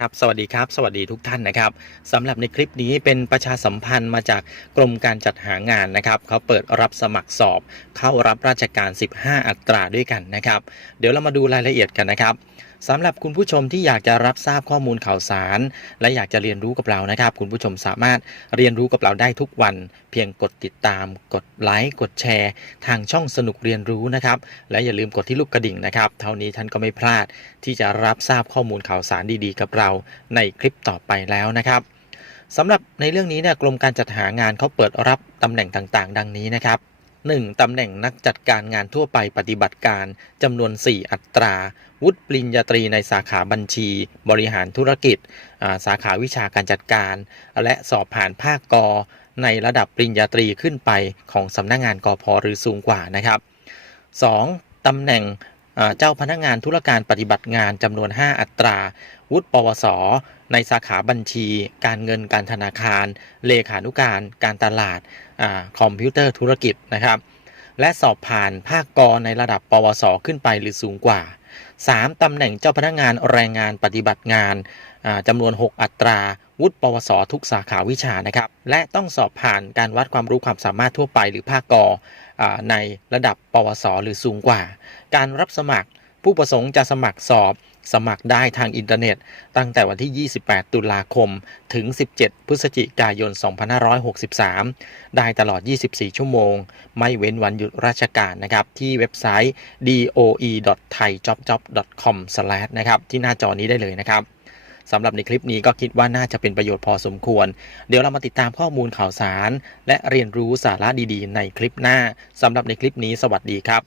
ครับสวัสดีครับ สวัสดีทุกท่านนะครับสำหรับในคลิปนี้เป็นประชาสัมพันธ์มาจากกรมการจัดหางานนะครับเขาเปิดรับสมัครสอบ เข้ารับราชการ 15 อัตราด้วยกันนะครับ เดี๋ยวเรามาดูรายละเอียดกันนะครับ สำหรับคุณผู้ชมที่อยากจะรับทราบข้อมูลข่าวสาร และอยากจะเรียนรู้กับเรานะครับ คุณผู้ชมสามารถเรียนรู้กับเราได้ทุกวัน เพียงกดติดตาม กดไลค์กดแชร์ ทางช่องสนุกเรียนรู้นะครับ และอย่าลืมกดที่ลูกกระดิ่งนะครับ เท่านี้ท่านก็ไม่พลาด ที่จะรับทราบข้อมูลข่าวสารดีๆ กับเราในคลิปต่อไปแล้วนะครับสำหรับในเรื่องนี้เนี่ยกรมการจัดหางานเขาเปิดรับตำแหน่งต่างๆ ดังนี้นะครับ 1. ตำแหน่งนักจัดการงานทั่วไปปฏิบัติการจำนวน 4 อัตรา วุฒิปริญญาตรีในสาขาบัญชี บริหารธุรกิจาสาขาวิชาการจัดการ และสอบผ่านภาคกอในระดับปริญญาตรีขึ้นไปของสำนักงานกอพหรือสูงกว่านะครับ 2. ตำแหน่ง เจ้าพนักงานธุรการปฏิบัติงานจำนวน 5 อัตรา วุฒิปวส ในสาขาบัญชี การเงินการธนาคาร เลขานุการ การตลาดอคอมพิวเตอร์ธุรกิจนะครับ และสอบผ่านภาคกรในระดับปวส ขึ้นไปหรือสูงกว่า 3. ตำแหน่งเจ้าพนักงานแรงงานปฏิบัติงานอ่าจำนวน 6 อัตรา วุฒิปวส ทุกสาขาวิชานะครับ และต้องสอบผ่านการวัดความรู้ความสามารถทั่วไปหรือภาคกอในระดับปวส หรือสูงกว่า การรับสมัครผู้ประสงค์จะสมัครสอบ สมัครได้ทางอินเทอร์เน็ต ตั้งแต่วันที่ 28 ตุลาคม ถึง 17 พฤศจิกายน 2563 ได้ตลอด 24 ชั่วโมง ไม่เว้นวันหยุดราชการนะครับ ที่เว็บไซต์ doe.thaijobjob.com/ นะครับ ที่หน้าจอนี้ได้เลยนะครับ สำหรับในคลิปนี้ก็คิดว่าน่าจะเป็นประโยชน์พอสมควร เดี๋ยวเรามาติดตามข้อมูลข่าวสาร และเรียนรู้สาระดีๆ ในคลิปหน้าสำหรับในคลิปนี้สวัสดีครับ